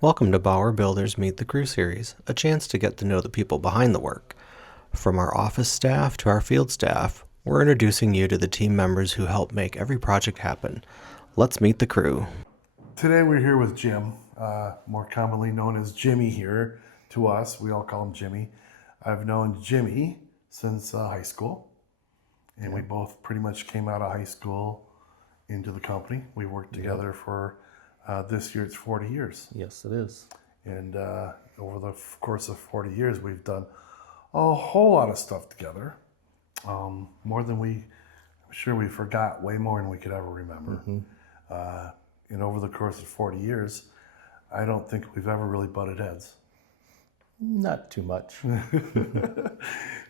Welcome to Bauer Builders Meet the Crew series, a chance to get to know the people behind the work. From our office staff to our field staff, we're introducing you to the team members who help make every project happen. Let's meet the crew. Today we're here with Jim, more commonly known as Jimmie here to us. We all call him Jimmie. I've known Jimmie since high school, and we both pretty much came out of high school into the company. We worked together for this year it's 40 years. Yes, it is. And over the course of 40 years, we've done a whole lot of stuff together. More than I'm sure we forgot way more than we could ever remember. And over the course of 40 years, I don't think we've ever really butted heads. Not too much.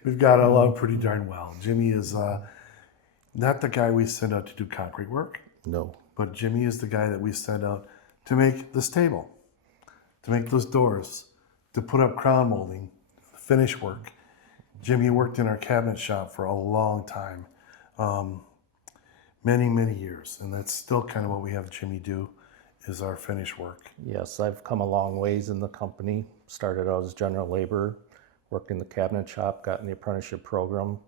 We've got along pretty darn well. Jimmie is not the guy we send out to do concrete work, No. but Jimmie is the guy that we send out to make this table, to make those doors, to put up crown molding, finish work. Jimmie worked in our cabinet shop for a long time. Many years, and that's still kind of what we have Jimmie do, is our finish work. Yes, I've come a long ways in the company. Started out as general laborer, worked in the cabinet shop, got in the apprenticeship program,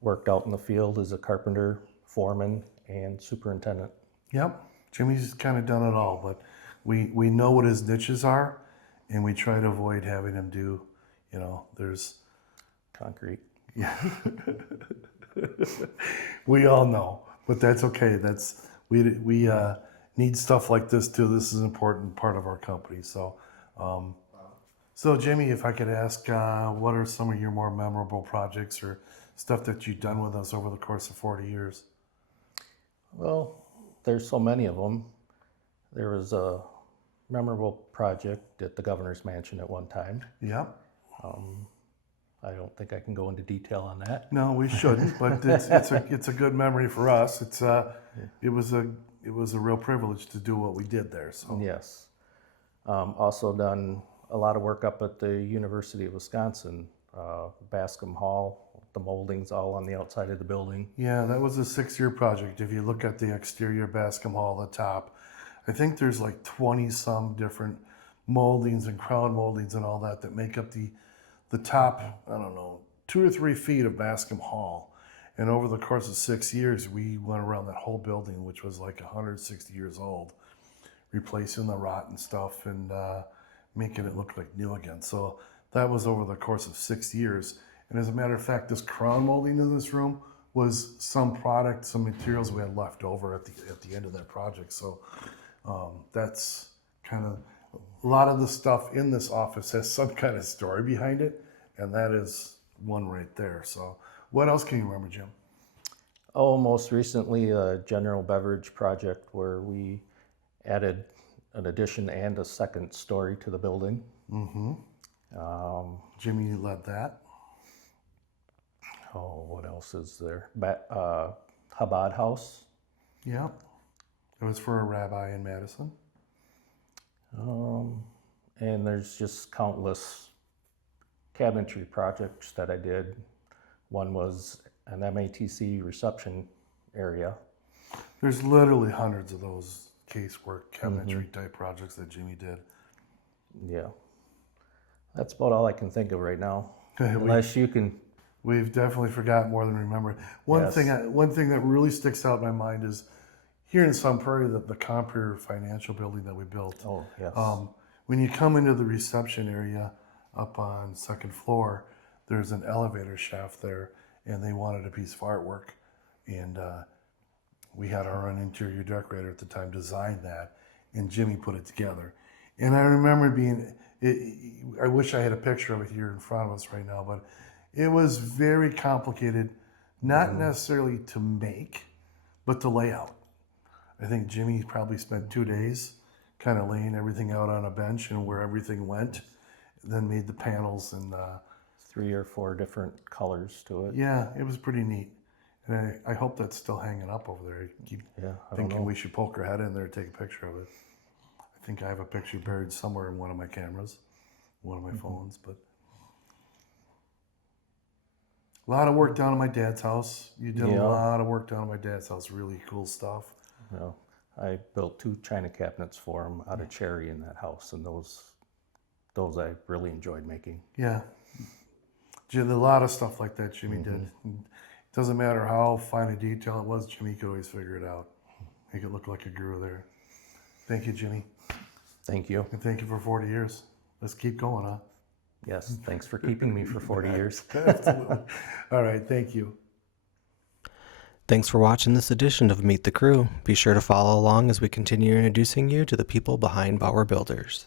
worked out in the field as a carpenter, foreman, and superintendent. Yep, Jimmie's kind of done it all, but we know what his niches are, and we try to avoid having him do, there's, Concrete. we all know, but that's okay. We need stuff like this too. This is an important part of our company. So Jimmie, if I could ask, what are some of your more memorable projects or stuff that you've done with us over the course of 40 years? Well, there's so many of them. There was a memorable project at the governor's mansion at one time. Yep. I don't think I can go into detail on that. No, we shouldn't, but it's a good memory for us. It was a real privilege to do what we did there. So Yes. Also done a lot of work up at the University of Wisconsin, Bascom Hall, the moldings all on the outside of the building. yeah, that was a 6-year project. If you look at the exterior Bascom Hall, the top, I think there's like 20 some different moldings and crown moldings and all that make up the top, I don't know, 2 or 3 feet of Bascom Hall. And over the course of 6 years, we went around that whole building, which was like 160 years old, replacing the rotten stuff and making it look like new again. So that was over the course of 6 years. And as a matter of fact, this crown molding in this room was some product, some materials we had left over at the end of that project. So that's kind of, a lot of the stuff in this office has some kind of story behind it, and that is one right there. So what else can you remember, Jim? Oh, most recently, a general beverage project where we added an addition and a second story to the building. Jimmie led that. Oh, what else is there? Chabad House. Yeah. It was for a rabbi in Madison. And there's just countless cabinetry projects that I did. One was an MATC reception area. There's literally hundreds of those casework, cabinetry type projects that Jimmie did. Yeah. That's about all I can think of right now. We- Unless you can. We've definitely forgotten more than we remember. One Yes. thing that really sticks out in my mind is here in Sun Prairie, the Compere Financial Building that we built. Oh, yes. When you come into the reception area up on second floor, there's an elevator shaft there, and they wanted a piece of artwork, and we had our own interior decorator at the time design that, and Jimmie put it together. And I remember I wish I had a picture of it here in front of us right now, but it was very complicated, not necessarily to make, but to lay out. I think Jimmie probably spent 2 days kind of laying everything out on a bench and where everything went, then made the panels and 3 or 4 different colors to it. yeah, it was pretty neat. And I hope that's still hanging up over there. I keep Yeah, I don't thinking know. we should poke our head in there and take a picture of it. I think I have a picture buried somewhere in one of my cameras, one of my phones, but a lot of work down at my dad's house. You did Yeah. a lot of work down at my dad's house. Really cool stuff. You know, I built 2 china cabinets for him out of cherry in that house, and those I really enjoyed making. Yeah. A lot of stuff like that Jimmie did. It doesn't matter how fine a detail it was, Jimmie could always figure it out. Make it look like a guru there. Thank you, Jimmie. Thank you. And thank you for 40 years. Let's keep going, huh? Yes, thanks for keeping me for 40 years. Absolutely. All right, thank you. Thanks for watching this edition of Meet the Crew. Be sure to follow along as we continue introducing you to the people behind Bauer Builders.